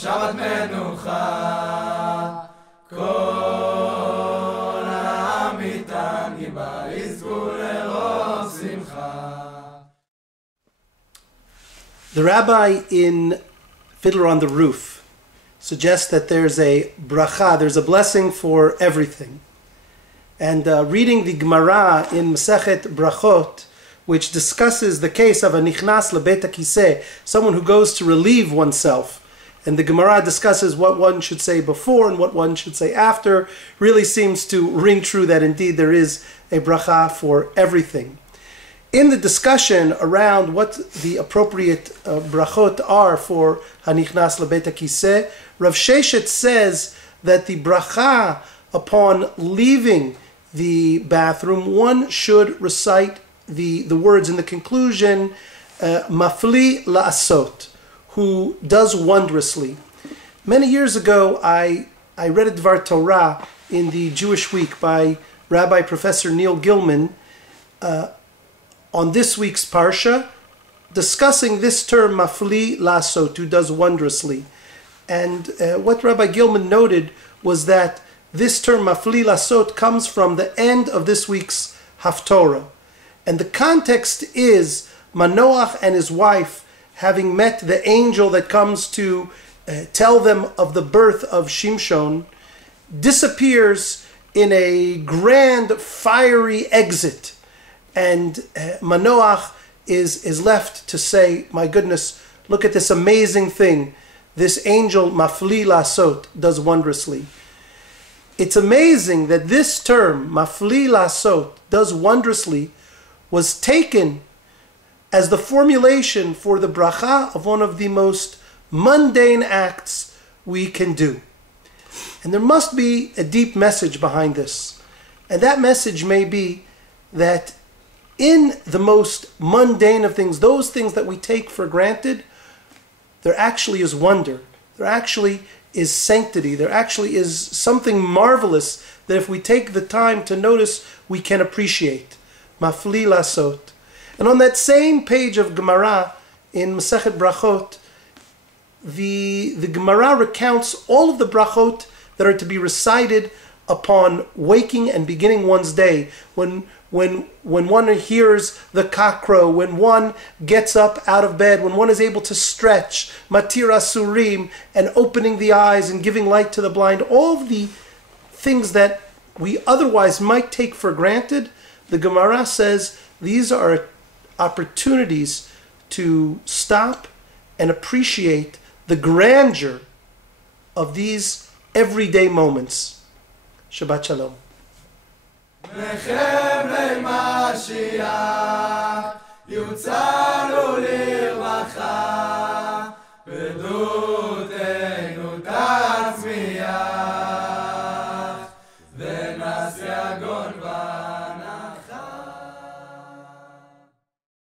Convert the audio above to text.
שבת מנוחה כל העם איתן גיבה יזכו לרוב שמחה. The rabbi in Fiddler on the Roof suggests that there's a bracha, there's a blessing for everything. And reading the Gemara in Masechet Brachot, which discusses the case of a nichnas lebeit hakiseh, someone who goes to relieve oneself, and the Gemara discusses what one should say before and what one should say after, really seems to ring true that indeed there is a bracha for everything. In the discussion around what the appropriate brachot are for hanichnas lebeit hakiseh, Rav Sheshet says that the bracha upon leaving the bathroom, one should recite the words in the conclusion, mafli la'asot, who does wondrously. Many years ago, I read a Dvar Torah in the Jewish Week by Rabbi Professor Neil Gilman on this week's Parsha, discussing this term, mafli la'asot, who does wondrously. And what Rabbi Gilman noted was that this term, mafli la'asot, comes from the end of this week's Haftorah. And the context is Manoach and his wife, having met the angel that comes to tell them of the birth of Shimshon, disappears in a grand fiery exit. And Manoach is left to say, my goodness, look at this amazing thing. This angel, mafli la'asot, does wondrously. It's amazing that this term, mafli la'asot, does wondrously, was taken as the formulation for the bracha of one of the most mundane acts we can do. And there must be a deep message behind this. And that message may be that in the most mundane of things, those things that we take for granted, there actually is wonder. There actually is sanctity. There actually is something marvelous that if we take the time to notice, we can appreciate. Mafli la'asot. And on that same page of Gemara in Masechet Brachot, the Gemara recounts all of the brachot that are to be recited upon waking and beginning one's day. When one hears the cock crow, when one gets up out of bed, when one is able to stretch, matir asurim, and opening the eyes and giving light to the blind, all of the things that we otherwise might take for granted, the Gemara says these are opportunities to stop and appreciate the grandeur of these everyday moments. Shabbat Shalom.